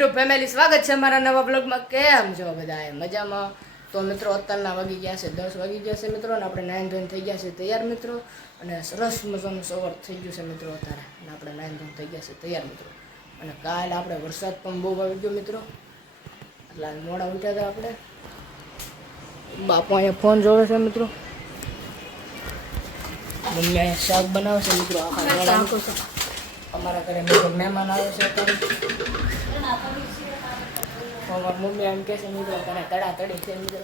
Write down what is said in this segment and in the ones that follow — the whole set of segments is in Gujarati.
યુટ્યુબ ફેમિલી, સ્વાગત છે અમારા નવા બ્લોગમાં। કેમ છો બધા? મજામાં? તો મિત્રો અત્યારના વાગી ગયા છે 10 વાગી ગયા છે મિત્રો, અને આપણે નાઈન ધોઈને થઈ ગયા છે તૈયાર મિત્રો, અને સરસ મજાનું સવાર થઈ ગયું છે મિત્રો અત્યારે, અને આપણે નાઈન ધોઈને થઈ ગયા છે તૈયાર મિત્રો। અને કાલે આપણે વરસાદ પણ બહુ આવી ગયો મિત્રો, એટલે મોડા ઉઠ્યા હતા આપણે। બાપુ અહીંયા ફોન જોવે છે મિત્રો, મમ્મી અહીંયા શાક બનાવે છે મિત્રો। અમારા ઘરે મિત્રો મહેમાન આવે છે અત્યારે। અમારી મમ્મી એમ કહે છે મિત્રો તને તડાતડી છે મિત્રો,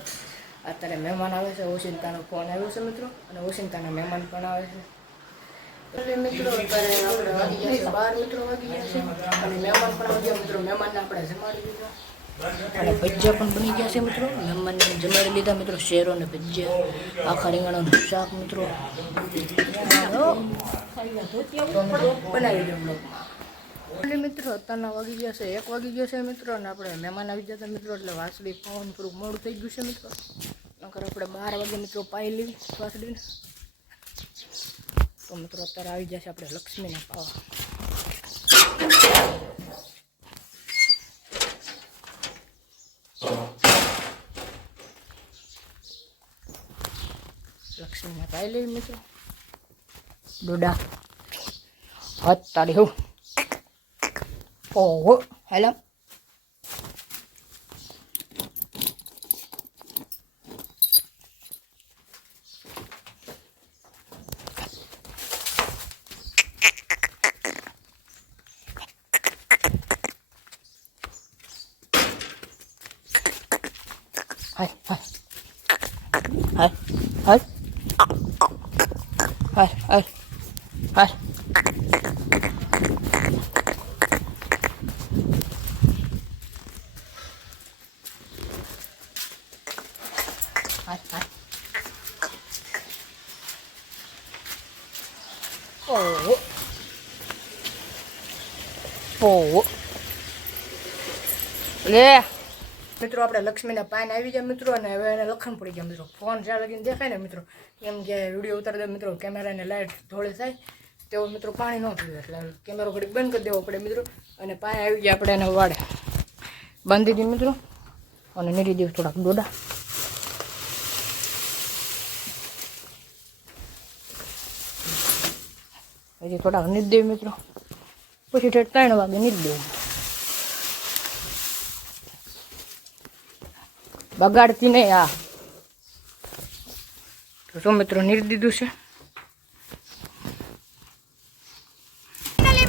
અત્યારે મહેમાન આવે છે। ઓશિંતાનો ફોન આવ્યો છે મિત્રો, અને ઓશિંતાના મહેમાન પણ આવે છે મિત્રો। અત્યારે આપણે વાગી ગયા છે 12 મિત્રો વાગી ગયા છે, અને મહેમાન પણ આવ્યા મિત્રો। મહેમાનને આપણે જમાડી દીધા, અને ભજીયા પણ બની ગયા છે મિત્રો। મહેમાનને જમાડી લીધા મિત્રો, શેરો ને ભજીયા, આખા રીંગણાનું શાક મિત્રો। બનાવી દો બ્લોગમાં મિત્રો। અત્યારના વાગી ગયા છે 1 વાગી ગયો છે મિત્રો, અને આપણે મહેમાન આવી જતા મિત્રો, એટલે વાસળી પાવાનું થોડુંક મોડું થઈ ગયું છે મિત્રો। નકર આપણે 12 વાગે મિત્રો પાઈ લેવી વાસળીને। તો મિત્રો અત્યારે આવી જશે આપણે લક્ષ્મીને પાવા। લક્ષ્મીને પાઈ લેવી મિત્રો। ડોડા હાથ તારી હું ઓહો હેલો હાય હાય હાય હાય હાય હાય હાય Oh. Oh. લે મિત્રો આપણે લક્ષ્મીના પાન આવી ગયા મિત્રો, અને હવે એને લખણ પડી ગયા મિત્રો। ફોન જ્યાં લગીને દેખાય ને મિત્રો, એમ કે વિડીયો ઉતારી દે મિત્રો, કેમેરાને લાઇટ ધોળે થાય તેવું મિત્રો પાણી ન પીવે, એટલે કેમેરો ઘડીક બંધ કરી દેવો પડે મિત્રો। અને પાય આવી ગયા આપણે એને વાડે બાંધી દીધી મિત્રો, અને નીરી દેવું થોડાક ડોડા। હજી થોડાક નીચ દેવું મિત્રો, પછી 3 વાગે નીચ દેવું। બગાડતી નહીં આ તો શું મિત્રો નીર દીધું છે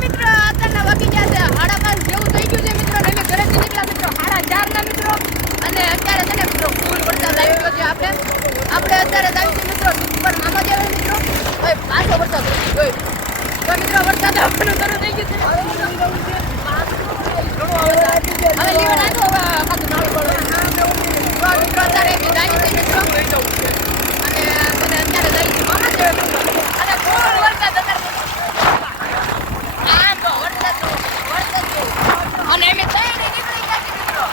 મિત્રો। અત્યારના વાગી ગયા છે 5:30 જેવું થઈ ગયું છે મિત્રો, અને ઘરેથી નીકળ્યા મિત્રો 4:30 મિત્રો, અને અત્યારે છે ને મિત્રો ફૂલ વરસાદ આવી ગયો છે। આપણે અત્યારે આવી છે મિત્રો ઉપર મામા દેવ મિત્રો, હવે પાછો વરસાદ જોઈ તો મિત્રો વરસાદ આવવાનું શરૂ થઈ ગયું છે। હવે લીવન આવ્યો ખાતું નાળ પડે મિત્રો, અત્યારે એમની દાઈ છે મિત્રો, અને મને અત્યારે દાઈ છે મામા દેવ મિત્રો, અને ફૂલ વરસાદ અત્યારે આમ તો વરસાદ અને એમ થઈને નીકળી ગયા છે મિત્રો।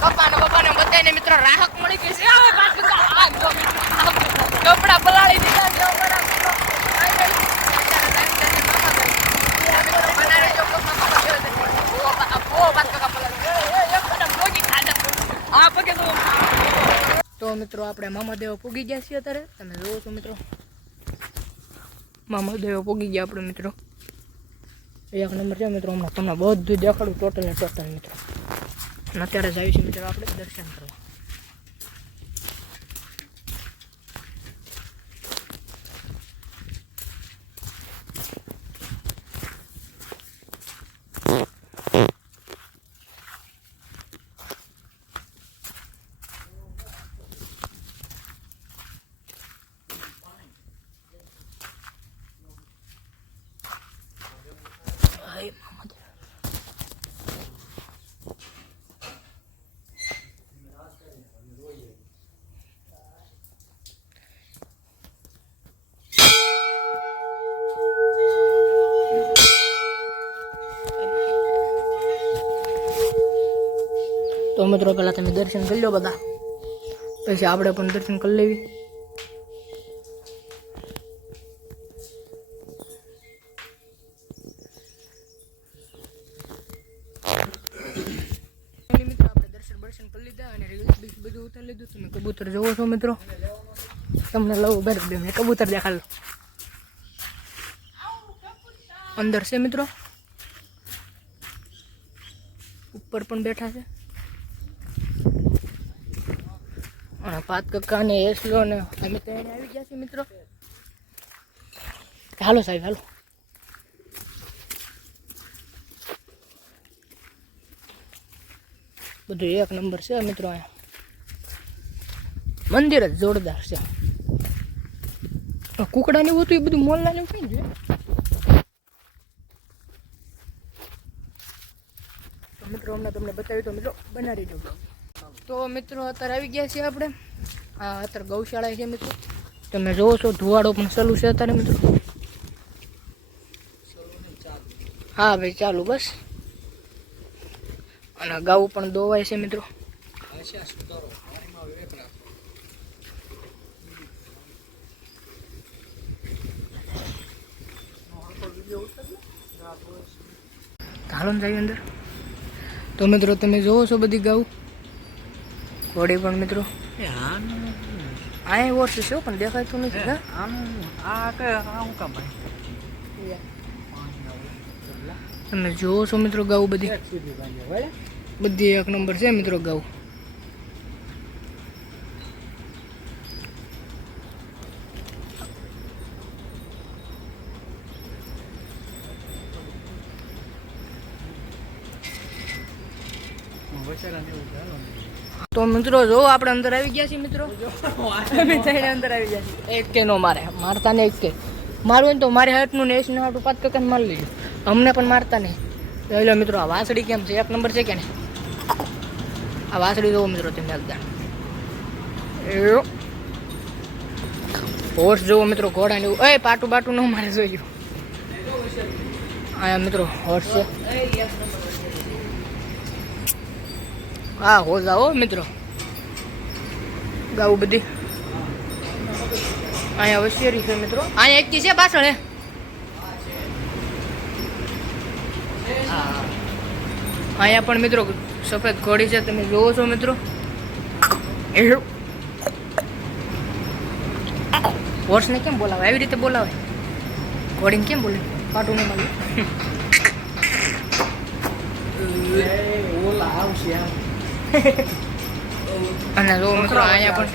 પપ્પાને બધાને મિત્રો રાહત મળી ગઈ છે। હવે પાછું આમ તો કપડા પલાળી દીધા છે મિત્રો। તો મિત્રો આપણે મામાદેવ પૂગી ગયા છીએ અત્યારે, તમે જોવો છો મિત્રો મામાદેવ પૂગી ગયા આપણે મિત્રો। 1 નંબર છે મિત્રો, હમણાં તમને બધું દેખાડું ટોટલ મિત્રો। અને અત્યારે જ આવીશું મિત્રો આપણે દર્શન કરવા। તો મિત્રો પહેલાં તમે દર્શન કરી લો બધા, પછી આપણે પણ દર્શન કરી લેવી। લીધા અને રીલ્સ બીસ બધું ઉતારી લીધું. તમે કબૂતર જોવો છો મિત્રો, તમને લઉં બર મેં કબૂતર દેખાડો અંદર છે મિત્રો, ઉપર પણ બેઠા છે. અને પાત કક્કા ને એસલો ને અમે ત્યાં આવી ગયા છીએ મિત્રો. હાલો સાહેબ હાલો. બધું એક નંબર છે મિત્રો. અહીંયા મંદિર જ જોરદાર છે. કુકડા ને એવું હતું એ બધું મોલના ને કઈ છે. તો મિત્રો અમને તમને બતાવ્યું તો મિત્રો બનાવી દો. તો મિત્રો અત્યારે આવી ગયા છીએ આપણે. આ અત્યારે ગૌશાળા છે મિત્રો. તમે જોવો છો ધુવાડો પણ ચાલુ છે અત્યારે મિત્રો. હા ભાઈ ચાલુ બસ. અને ગાવું પણ દોવાય છે મિત્રો. હાલો ને જાય અંદર. તો મિત્રો તમે જોવો છો બધી ગાવું ઘોડી પણ મિત્રો. આ વર્ષ છે પણ દેખાતું નથી. તમે જોવો છો મિત્રો ગાવું બધી બધી એક નંબર છે મિત્રો ગાવું. તો મિત્રો જો આપણે અંદર આવી ગયા છીએ મિત્રો. અંદર આવી ગયા છીએ. એક કે નો મારે મારતા ને એક કે મારવું ને તો મારે હાથનું ને એસનું હાટું પાંચ કકાને મારી લીધું. અમને પણ મારતા નહીં. જોઈ લો મિત્રો આ વાસળી કેમ છે, એક નંબર છે કે નહીં. આ વાસળી જોવો મિત્રો તમે એકદમ. હોર્સ જોવો મિત્રો ઘોડા ને એવું. એ પાટું બાટું ન મારે જોયું. હા મિત્રો હોર્સ છે. હા હો જાઓ મિત્રો ગાવું બધી. અહીંયા હોશિયારી છે મિત્રો. અહીંયા એક છે પાછળ. અહીંયા પણ મિત્રો સફેદ ઘોડી છે તમે જોવો છો મિત્રો. હોર્સને કેમ બોલાવે આવી રીતે બોલાવે, ઘોડીને કેમ બોલે પાટું નહીં મળે. અને જો મિત્રો અહીંયા પણ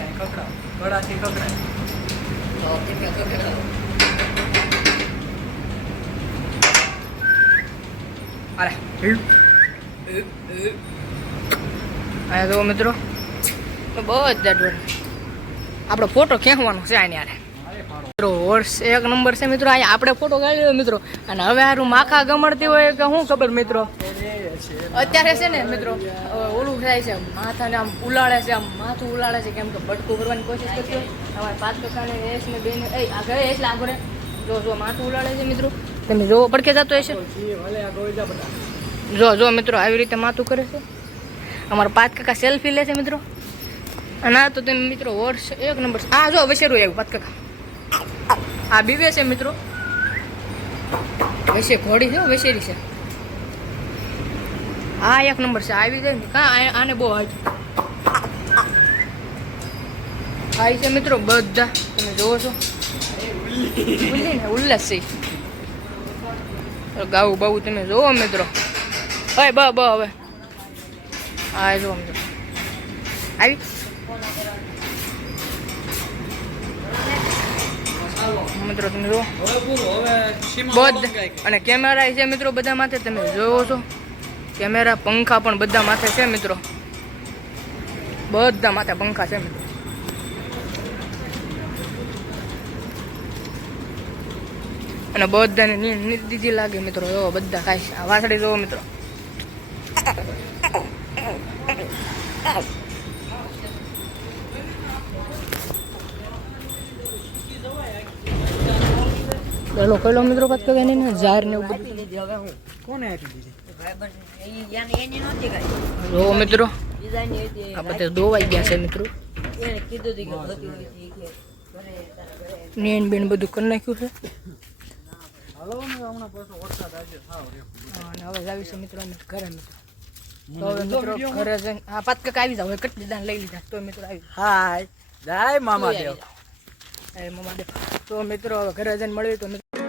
અહીંયા જો મિત્રો બધા ડોર આપણો ફોટો ખેંચવાનો છે આની યારે મિત્રો. હોર્સ એક નંબર છે મિત્રો. અહીંયા આપણે ફોટો કાઢી લો મિત્રો. અને હવે હારું માખા ગમડતી હોય કે શું ખબર મિત્રો. અત્યારે છે ને મિત્રો ઓલું થાય છે માથાને આમ ઉલાળે છે, આમ માથું ઉલાળે છે કેમ કે બટકું ભરવાની કોશિશ કરતી હોય. અમારે પાંચ કકાને એસ ને બેને આ ગયે એટલે આગળ જો માથું ઉલાળે છે મિત્રો. તમે જો પડકે જતો હશે. જો મિત્રો આવી રીતે માથું કરે છે. અમારા પાંચ કાકા સેલ્ફી લે છે મિત્રો. અને આ તો તમે મિત્રો હોર્સ એક નંબર. આ જો વસેરું આવ્યું પાંચ કાકા. આ બીવે છે મિત્રો. વસે ઘોડી છે વસેરી છે. આ એક નંબર છે. આવી જાય ને કાં આને બહુ હાઈ આવી છે મિત્રો બધા તમે જોવો છો. ઉલ્લાસ છે ગાવું બાવું તમે જોવો મિત્રો. હવે હવે હા જો મિત્રો આવી મિત્રો તમે જુઓ બધું. અને કેમેરા છે મિત્રો બધા માથે તમે જોવો છો. કેમેરા પંખા પણ બધા માથે છે મિત્રો. બધા માથે પંખા છે મિત્રો. અને બધાને દીદી લાગે મિત્રો. જો બધા ખાય છે. આ વાસળી જોવો મિત્રો. પેલો કઈલો મિત્રો વાત કરે ને જાહેર ને એવું બધું કોને આપી દીધી જો મિત્રો. આ બધા દોવાઈ ગયા છે મિત્રો. નેન બેન બધું કરી નાખ્યું છે. હવે જાવી છે મિત્રો અમે ઘરે મિત્રો. તો હવે મિત્રો ઘરે જઈને હા પાત કાકા આવી જાવ હવે કેટલી દાન લઈ લીધા તો મિત્રો આવી હાય જય મામા દેવ એ મમ્મા દે તો મિત્રો હવે ઘરે જઈને મળ્યું તો મિત્રો